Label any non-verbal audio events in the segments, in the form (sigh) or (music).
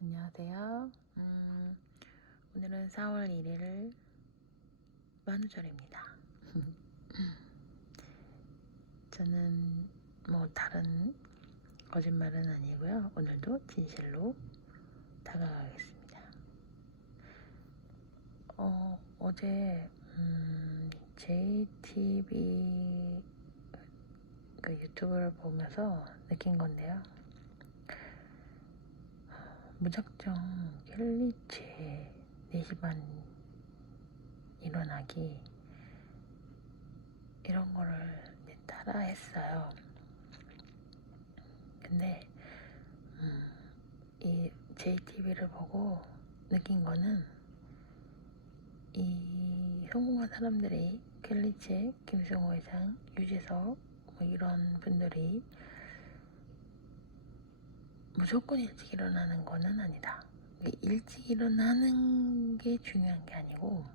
안녕하세요. 음, 오늘은 4월 1일 만우절입니다. (laughs) 저는 뭐 다른 거짓말은 아니고요. 오늘도 진실로 다가가겠습니다. 어, 어제 음, JTV 그 유튜브를 보면서 느낀 건데요. 무작정 켈리체 4시 반 일어나기 이런 거를 따라 했어요. 근데 음, 이 JTB를 보고 느낀 거는 이 성공한 사람들이 켈리체, 김승호 회장, 유재석 뭐 이런 분들이 무조건 일찍 일어나는 거는 아니다. 일찍 일어나는 게 중요한 게 아니고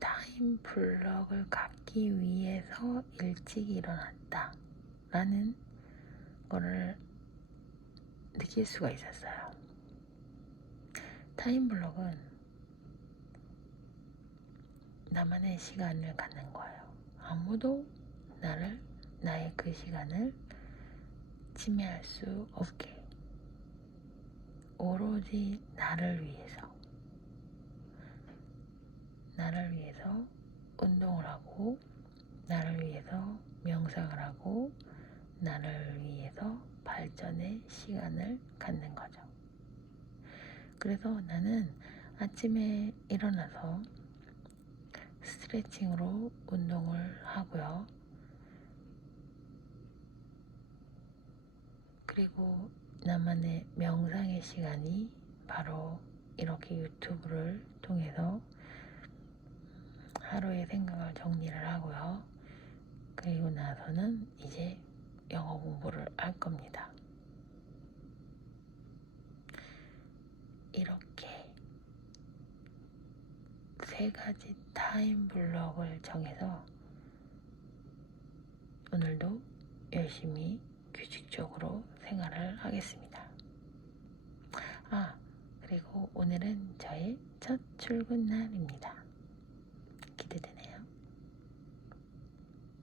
타임 블럭을 갖기 위해서 일찍 일어났다 라는 거를 느낄 수가 있었어요. 타임 블럭은 나만의 시간을 갖는 거예요. 아무도 나를 나의 그 시간을 침해할 수 없게 오로지 나를 위해서 나를 위해서 운동을 하고 나를 위해서 명상을 하고 나를 위해서 발전의 시간을 갖는 거죠. 그래서 나는 아침에 일어나서 스트레칭으로 운동을 하고요. 그리고 나만의 명상의 시간이 바로 이렇게 유튜브를 통해서 하루의 생각을 정리를 하고요. 그리고 나서는 이제 영어 공부를 할 겁니다. 이렇게 세 가지 타임 블럭을 정해서 오늘도 열심히 규칙적으로 생활을 하겠습니다. 아, 그리고 오늘은 저의 첫 출근 날입니다.